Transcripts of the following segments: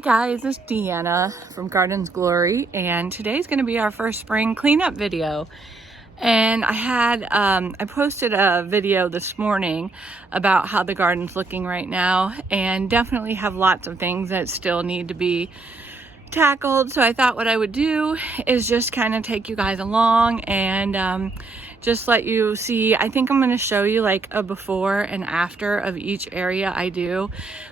Hey guys, it's Deanna from Gardens Glory, and today's going to be our first spring cleanup video. And I posted a video this morning about how the garden's looking right now, and definitely have lots of things that still need to be tackled. So I thought what I would do is just kind of take you guys along and just let you see. I think I'm going to show you like a before and after of each area I do,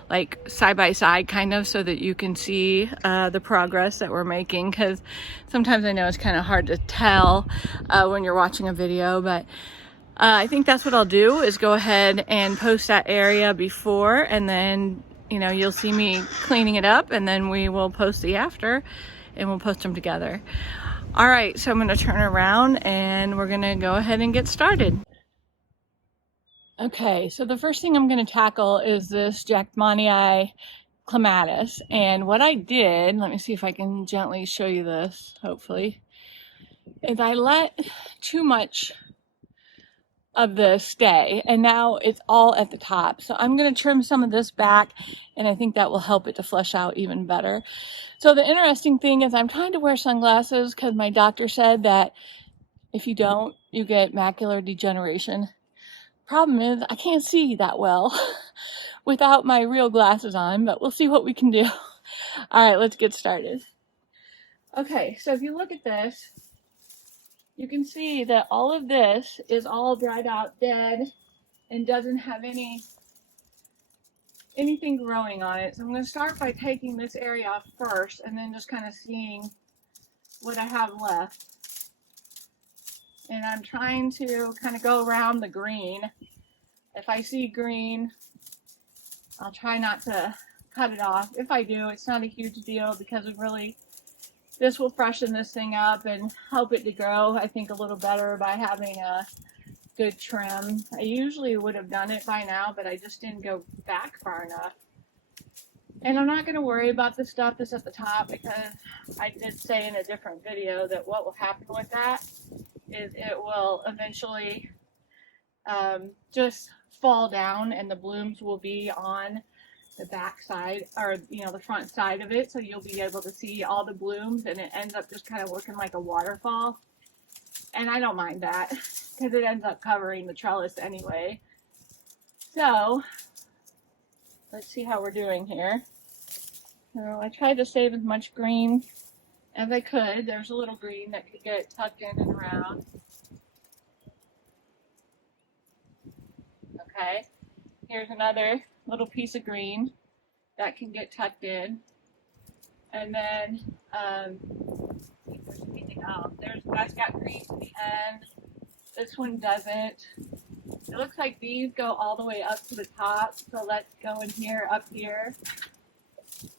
like side by side kind of, so that you can see the progress that we're making, because sometimes I know it's kind of hard to tell when you're watching a video, but I think that's what I'll do, is go ahead and post that area before, and then you'll see me cleaning it up, and then we will post the after and we'll post them together. All right, so I'm going to turn around and we're going to go ahead and get started. Okay, so the first thing I'm going to tackle is this Jackmanii clematis. And what I did, let me see if I can gently show you this, hopefully, is I let too much of the stay, and now it's all at the top. So I'm going to trim some of this back, and I think that will help it to flesh out even better. So the interesting thing is I'm trying to wear sunglasses because my doctor said that if you don't, you get macular degeneration. Problem is I can't see that well without my real glasses on, but we'll see what we can do. All right, let's get started. Okay, so if you look at this, you can see that all of this is all dried out, dead, and doesn't have anything growing on it. So I'm going to start by taking this area off first, and then just kind of seeing what I have left. And I'm trying to kind of go around the green. If I see green, I'll try not to cut it off. If I do, it's not a huge deal, because this will freshen this thing up and help it to grow, I think, a little better by having a good trim. I usually would have done it by now, but I just didn't go back far enough. And I'm not going to worry about the stuff that's at the top, because I did say in a different video that what will happen with that is it will eventually just fall down, and the blooms will be on the back side, or the front side of it, so you'll be able to see all the blooms, and it ends up just kind of looking like a waterfall. And I don't mind that, because it ends up covering the trellis anyway. So let's see how we're doing here. So I tried to save as much green as I could. There's a little green that could get tucked in and around. Okay, here's another little piece of green that can get tucked in. And then if there's anything else, that's got green to the end. This one doesn't. It looks like these go all the way up to the top, so let's go in here, up here.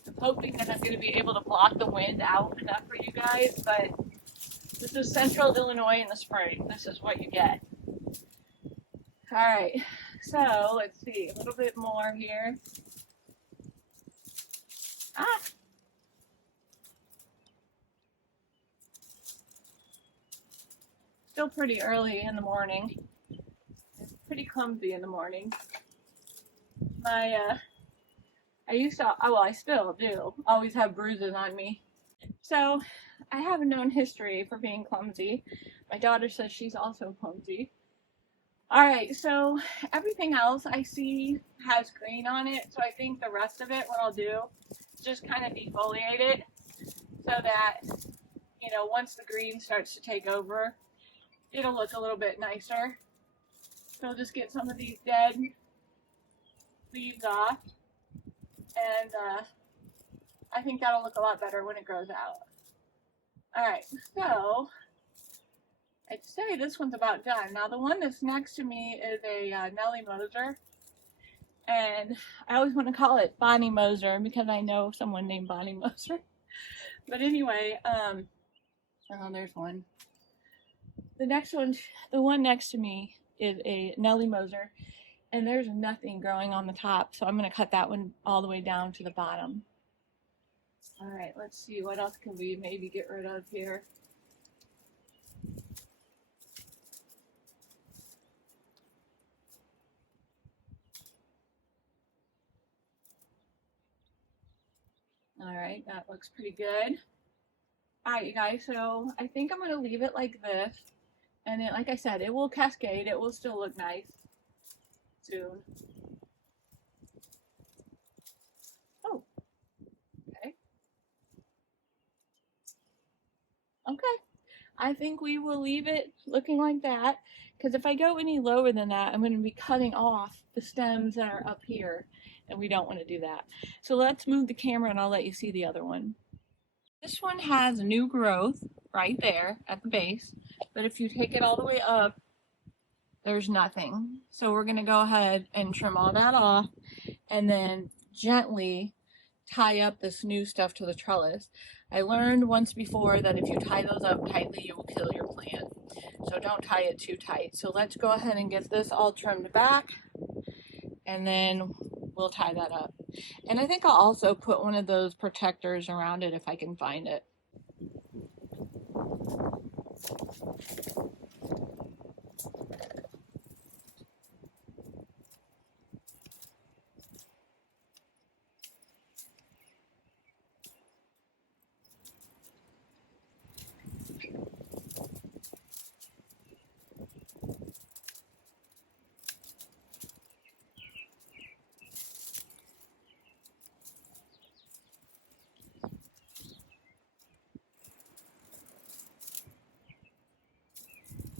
I'm hoping that I'm going to be able to block the wind out enough for you guys, but this is central Illinois in the spring. This is what you get. Alright, so let's see, a little bit more here. Still pretty early in the morning. It's pretty clumsy in the morning. I still do, always have bruises on me. So I have a known history for being clumsy. My daughter says she's also clumsy. Alright, so everything else I see has green on it, so I think the rest of it, what I'll do, is just kind of defoliate it, so that, once the green starts to take over, it'll look a little bit nicer. So I'll just get some of these dead leaves off, and I think that'll look a lot better when it grows out. Alright, so I'd say this one's about done. Now the one that's next to me is a Nellie Moser, and I always want to call it Bonnie Moser because I know someone named Bonnie Moser. But anyway, oh, there's one. The one next to me is a Nellie Moser, and there's nothing growing on the top, so I'm going to cut that one all the way down to the bottom. Alright, let's see, what else can we maybe get rid of here? All right, that looks pretty good. All right, you guys, so I think I'm going to leave it like this. And then, like I said, it will cascade. It will still look nice soon. Oh, okay. Okay. I think we will leave it looking like that, because if I go any lower than that, I'm going to be cutting off the stems that are up here, and we don't want to do that. So let's move the camera and I'll let you see the other one. This one has new growth right there at the base, but if you take it all the way up, there's nothing. So we're going to go ahead and trim all that off and then gently tie up this new stuff to the trellis. I learned once before that if you tie those up tightly, you will kill your plant. So don't tie it too tight. So let's go ahead and get this all trimmed back, and then we'll tie that up. And I think I'll also put one of those protectors around it if I can find it.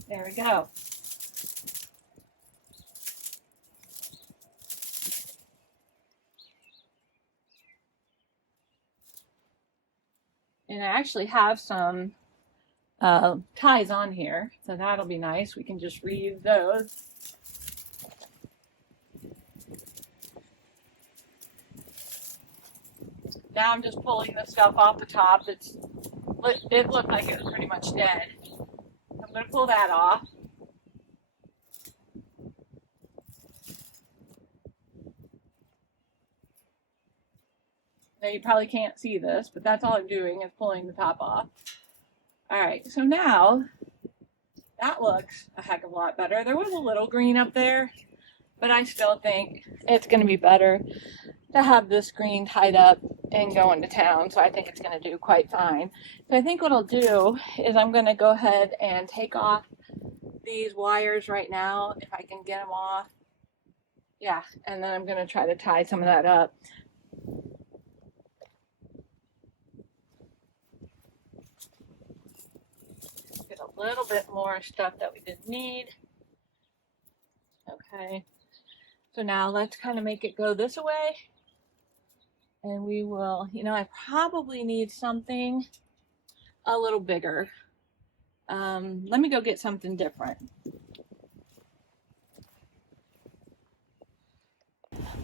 There we go. And I actually have some ties on here, so that'll be nice. We can just reuse those. Now I'm just pulling the stuff off the top. It looked like it was pretty much dead. I'm going to pull that off. Now you probably can't see this, but that's all I'm doing is pulling the top off. All right, so now that looks a heck of a lot better. There was a little green up there, but I still think it's going to be better to have this green tied up and go into town. So I think it's going to do quite fine. So I think what I'll do is I'm going to go ahead and take off these wires right now, if I can get them off. Yeah, and then I'm going to try to tie some of that up. Get a little bit more stuff that we didn't need. Okay, so now let's kind of make it go this way. And we will, I probably need something a little bigger. Let me go get something different.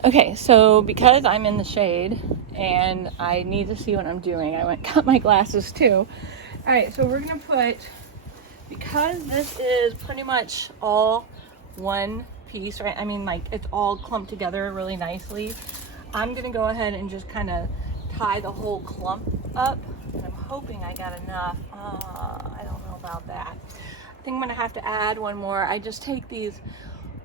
Okay, so because I'm in the shade and I need to see what I'm doing, I went and got my glasses too. All right, so we're gonna put, because this is pretty much all one piece, right? I mean, like, it's all clumped together really nicely. I'm gonna go ahead and just kind of tie the whole clump up. And I'm hoping I got enough. I don't know about that. I think I'm gonna have to add one more. I just take these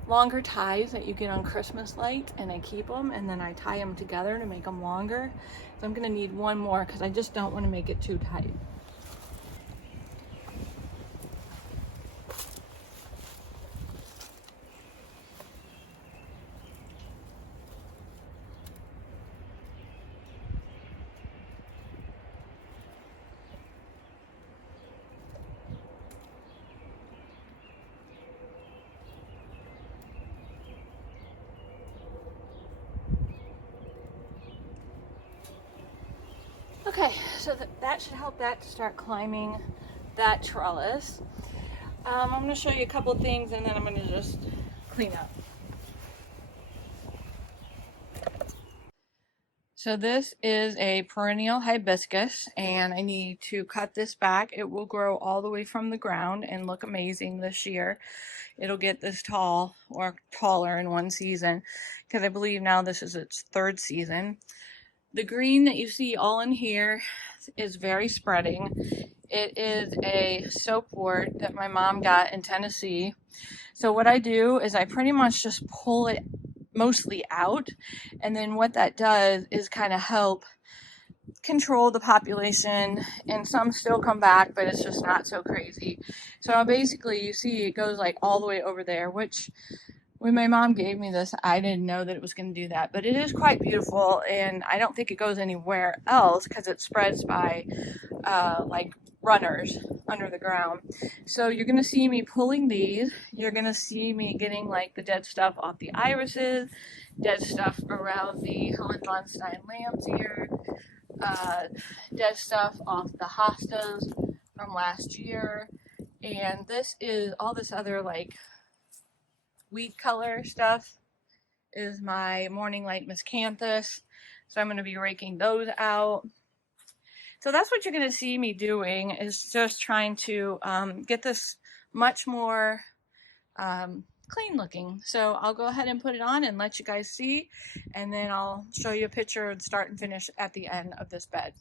longer ties that you get on Christmas lights and I keep them, and then I tie them together to make them longer. So I'm gonna need one more because I just don't want to make it too tight. Okay, so that should help that to start climbing that trellis. I'm going to show you a couple things and then I'm going to just clean up. So this is a perennial hibiscus and I need to cut this back. It will grow all the way from the ground and look amazing this year. It'll get this tall or taller in one season because I believe now this is its third season. The green that you see all in here is very spreading. It is a soapwort that my mom got in Tennessee. So what I do is I pretty much just pull it mostly out, and then what that does is kind of help control the population, and some still come back, but it's just not so crazy. So basically, you see it goes like all the way over there, which when my mom gave me this, I didn't know that it was going to do that, but it is quite beautiful, and I don't think it goes anywhere else because it spreads by like runners under the ground. So you're going to see me pulling these. You're going to see me getting like the dead stuff off the irises, dead stuff around the Hohenwaldstein lamb's ear, dead stuff off the hostas from last year, and this is all this other like wheat color stuff is my morning light miscanthus, so I'm going to be raking those out. So that's what you're going to see me doing, is just trying to get this much more clean looking. So I'll go ahead and put it on and let you guys see, and then I'll show you a picture of the start and finish at the end of this bed.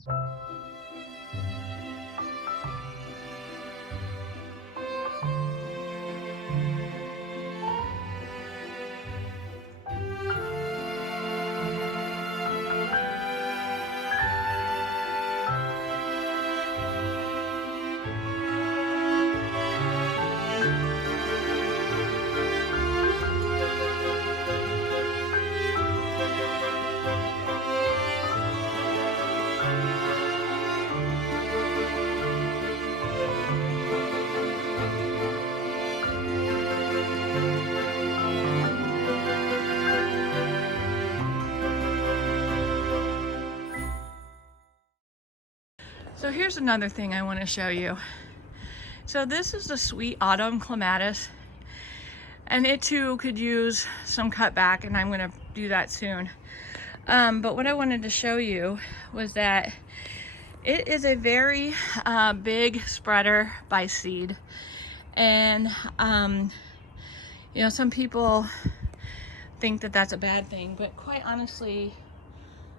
So here's another thing I want to show you. So this is the Sweet Autumn Clematis, and it too could use some cutback, and I'm going to do that soon. But what I wanted to show you was that it is a very big spreader by seed. And you know, some people think that that's a bad thing, but quite honestly,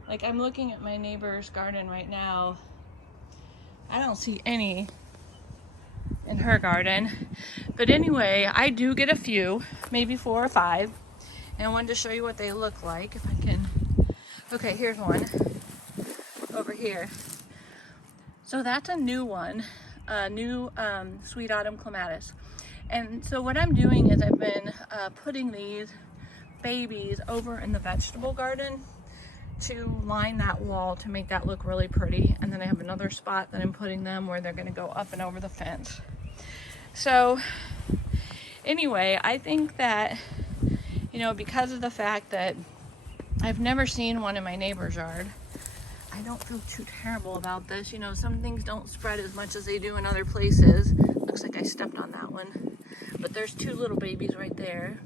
like I'm looking at my neighbor's garden right now, I don't see any in her garden. But anyway, I do get a few, maybe 4 or 5, and I wanted to show you what they look like, if I can. Okay, here's one over here. So that's a new one, a new Sweet Autumn Clematis. And so what I'm doing is I've been putting these babies over in the vegetable garden to line that wall to make that look really pretty. And then I have another spot that I'm putting them where they're gonna go up and over the fence. So anyway, I think that, you know, because of the fact that I've never seen one in my neighbor's yard, I don't feel too terrible about this. You know, some things don't spread as much as they do in other places. Looks like I stepped on that one. But there's 2 little babies right there.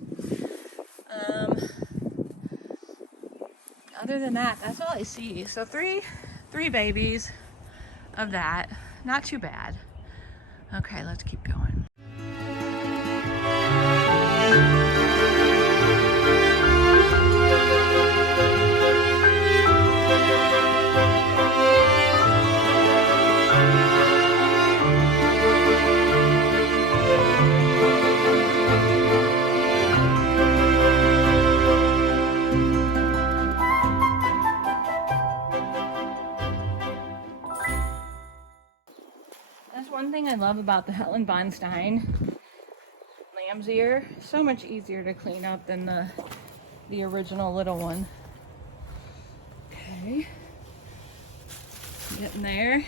Other than that, that's all I see. So three babies of that. Not too bad. Okay, let's keep going. That's one thing I love about the Hohenwaldstein lamb's ear. So much easier to clean up than the original little one. Okay, getting there.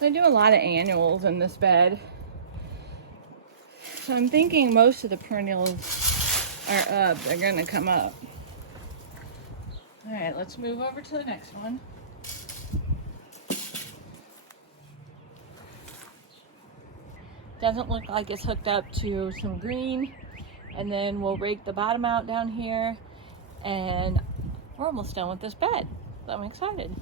I do a lot of annuals in this bed, so I'm thinking most of the perennials are up. They're gonna come up. All right, let's move over to the next one. Doesn't look like it's hooked up to some green, and then we'll rake the bottom out down here, and we're almost done with this bed. So I'm excited.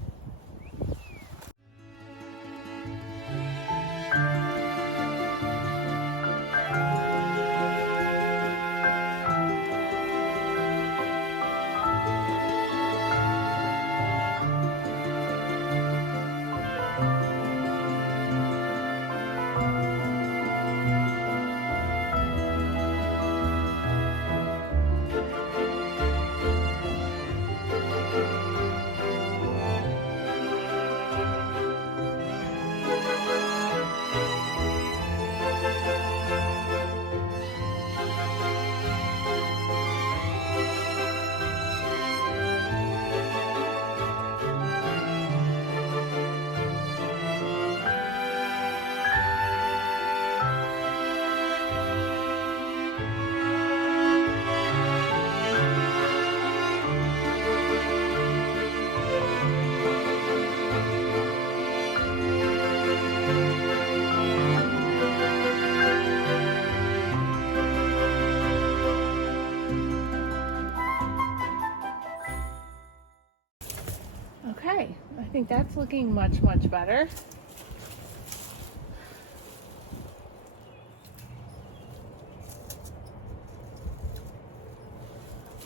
think that's looking much, much better.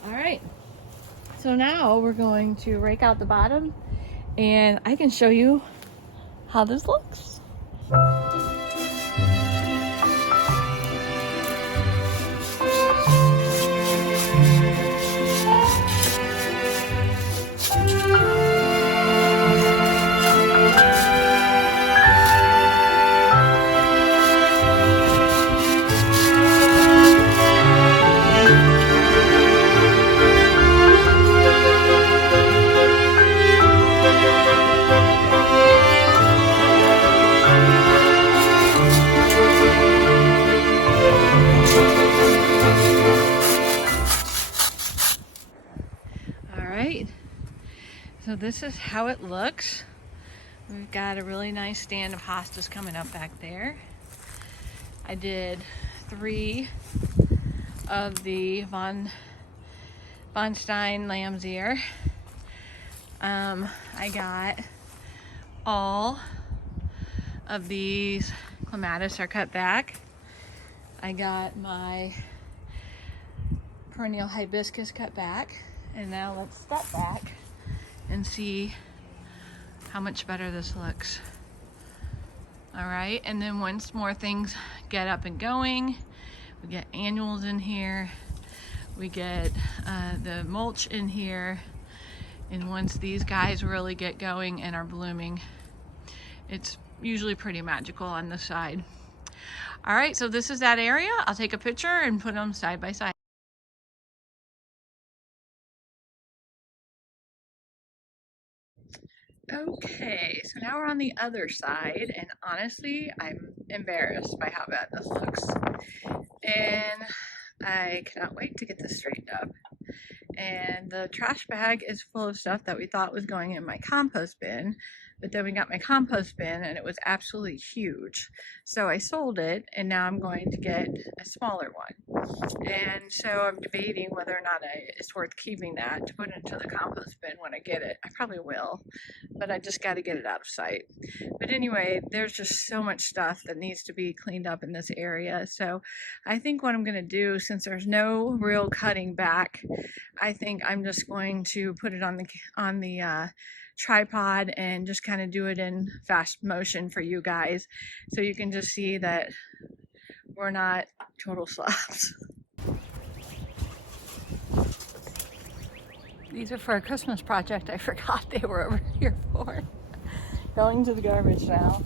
All right, so now we're going to rake out the bottom and I can show you how this looks. So this is how it looks. We've got a really nice stand of hostas coming up back there. I did 3 of the Von Stein lamb's ear. I got all of these clematis are cut back. I got my perennial hibiscus cut back. And now let's step back and see how much better this looks. All right, and then once more things get up and going, we get annuals in here, we get the mulch in here, and once these guys really get going and are blooming, it's usually pretty magical on the side. All right, so this is that area. I'll take a picture and put them side by side. Okay, so now we're on the other side, and honestly, I'm embarrassed by how bad this looks. And I cannot wait to get this straightened up. And the trash bag is full of stuff that we thought was going in my compost bin, but then we got my compost bin and it was absolutely huge. So I sold it, and now I'm going to get a smaller one. And so I'm debating whether or not it's worth keeping that to put into the compost bin when I get it. I probably will, but I just got to get it out of sight. But anyway, there's just so much stuff that needs to be cleaned up in this area. So I think what I'm going to do, since there's no real cutting back, I think I'm just going to put it on the tripod and just kind of do it in fast motion for you guys, so you can just see that we're not total slobs. These are for a Christmas project I forgot they were over here for. Going to the garbage now.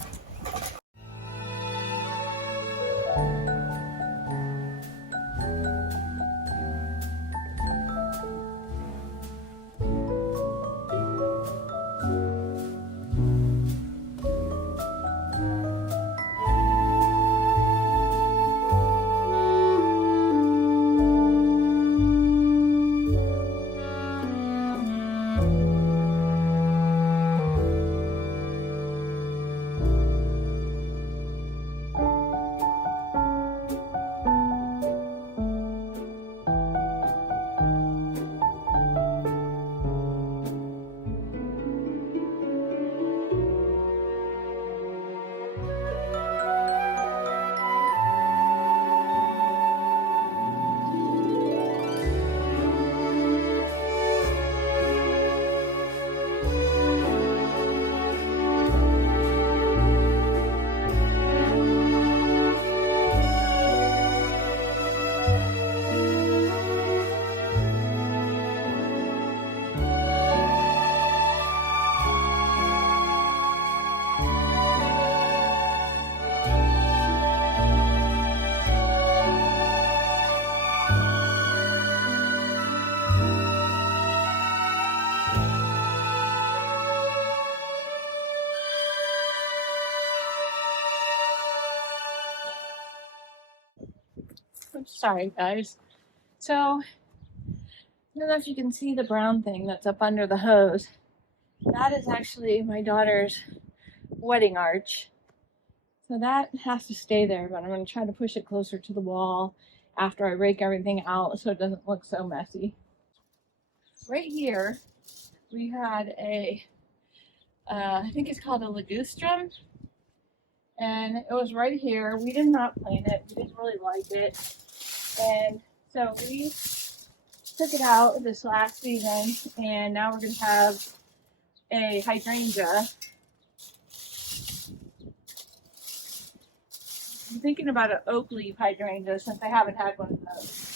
Sorry guys. So I don't know if you can see the brown thing that's up under the hose. That is actually my daughter's wedding arch. So that has to stay there, but I'm going to try to push it closer to the wall after I rake everything out so it doesn't look so messy. Right here we had a I think it's called a ligustrum, and it was right here. We did not plant it. We didn't really like it, and so we took it out this last season, and now we're gonna have a hydrangea. I'm thinking about an oak leaf hydrangea since I haven't had one of those.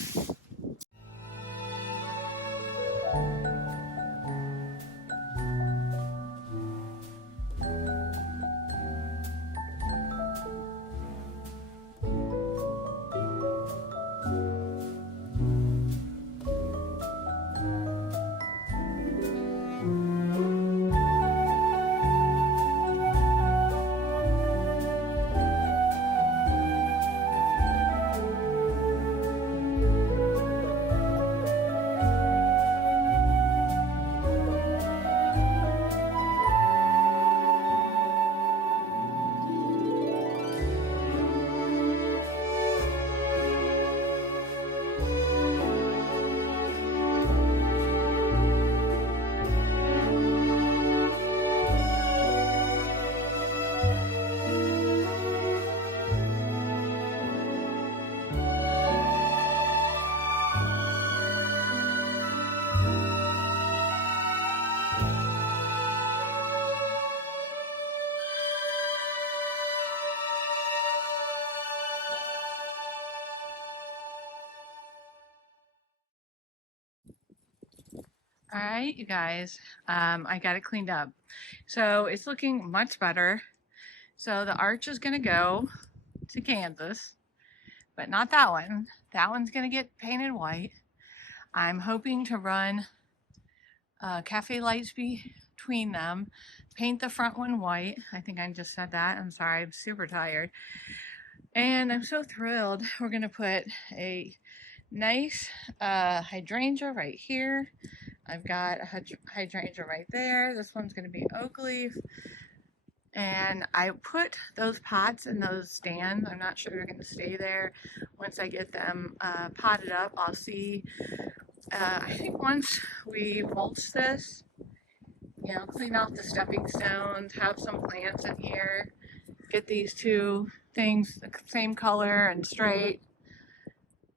All right, you guys, I got it cleaned up. So it's looking much better. So the arch is gonna go to Kansas, but not that one. That one's gonna get painted white. I'm hoping to run cafe lights between them, paint the front one white. I think I just said that. I'm sorry, I'm super tired. And I'm so thrilled. We're gonna put a nice hydrangea right here. I've got a hydrangea right there. This one's going to be oak leaf. And I put those pots in those stands. I'm not sure they're going to stay there. Once I get them potted up, I'll see. I think once we mulch this, you know, clean out the stepping stones, have some plants in here, get these two things the same color and straight.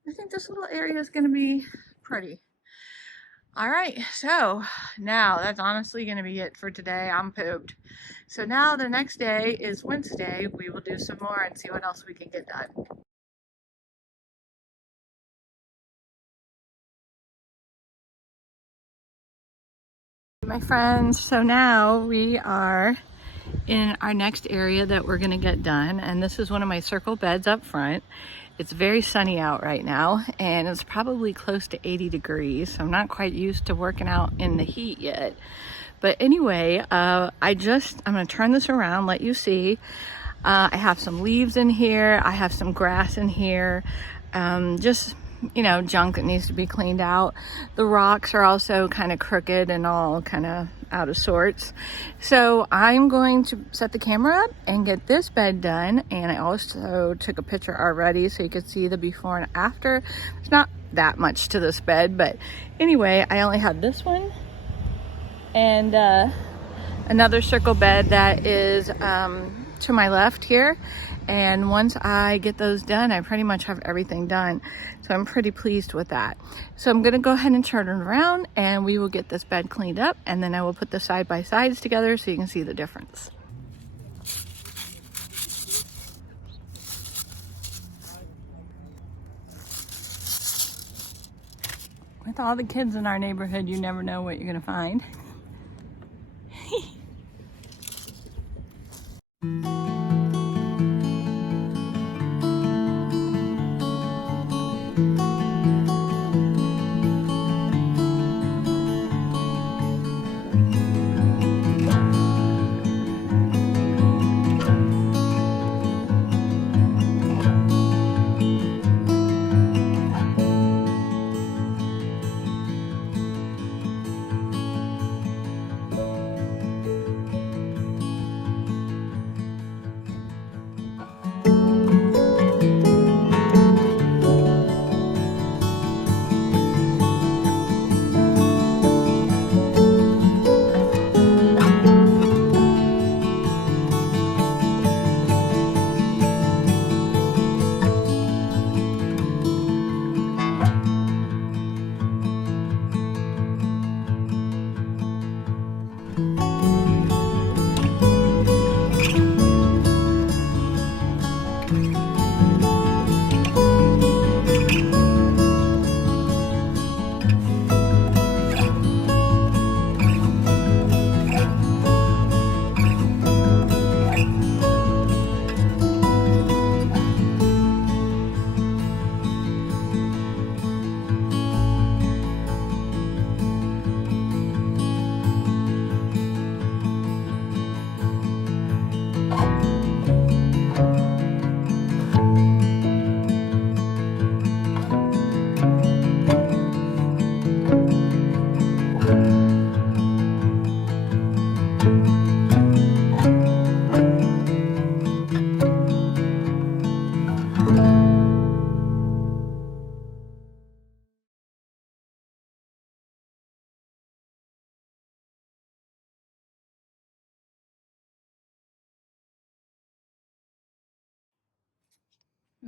I think this little area is going to be pretty. All right, so now that's honestly going to be it for today. I'm pooped. So now the next day is Wednesday. We will do some more and see what else we can get done. My friends, so now we are in our next area that we're going to get done, and this is one of my circle beds up front. It's very sunny out right now, and it's probably close to 80 degrees. So I'm not quite used to working out in the heat yet. But anyway, I'm gonna turn this around, let you see. I have some leaves in here. I have some grass in here. Just, you know, junk that needs to be cleaned out. The rocks are also kind of crooked and all kind of out of sorts. So I'm going to set the camera up and get this bed done. And I also took a picture already so you could see the before and after. It's not that much to this bed, but anyway, I only had this one and another circle bed that is to my left here. And once I get those done, I pretty much have everything done. So I'm pretty pleased with that. So I'm gonna go ahead and turn it around and we will get this bed cleaned up, and then I will put the side by sides together so you can see the difference. With all the kids in our neighborhood, you never know what you're gonna find.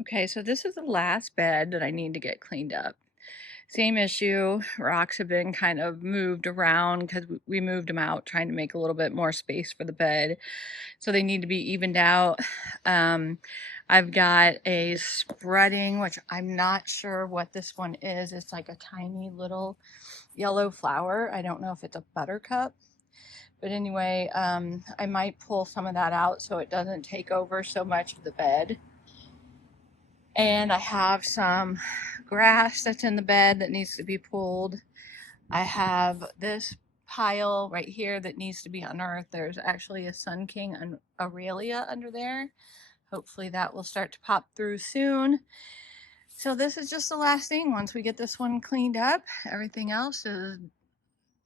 Okay, so this is the last bed that I need to get cleaned up. Same issue, rocks have been kind of moved around because we moved them out trying to make a little bit more space for the bed. So they need to be evened out. I've got a spreading, which I'm not sure what this one is. It's like a tiny little yellow flower. I don't know if it's a buttercup. But anyway, I might pull some of that out so it doesn't take over so much of the bed. And I have some grass that's in the bed that needs to be pulled. I have this pile right here that needs to be unearthed. There's actually a Sun King and Aurelia under there. Hopefully that will start to pop through soon. So this is just the last thing. Once we get this one cleaned up, everything else is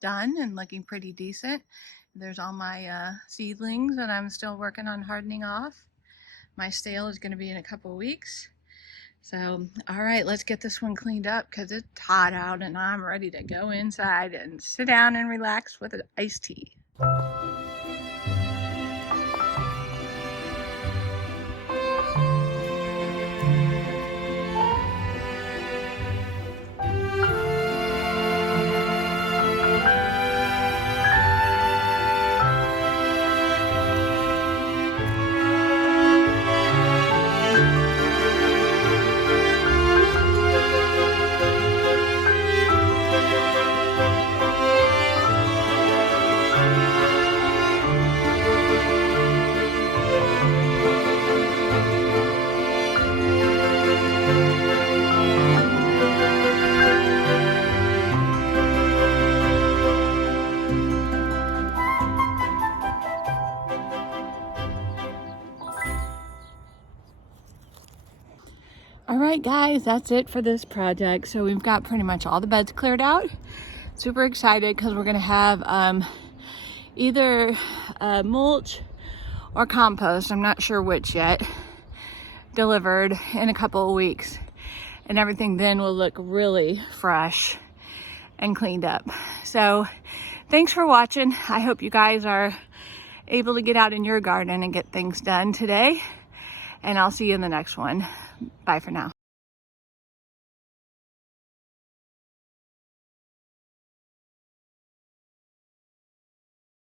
done and looking pretty decent. There's all my seedlings that I'm still working on hardening off. My sale is going to be in a couple of weeks. So, all right, let's get this one cleaned up because it's hot out and I'm ready to go inside and sit down and relax with an iced tea. All right, guys, that's it for this project. So we've got pretty much all the beds cleared out. Super excited because we're gonna have either mulch or compost, I'm not sure which yet, delivered in a couple of weeks. And everything then will look really fresh and cleaned up. So thanks for watching. I hope you guys are able to get out in your garden and get things done today. And I'll see you in the next one. Bye for now.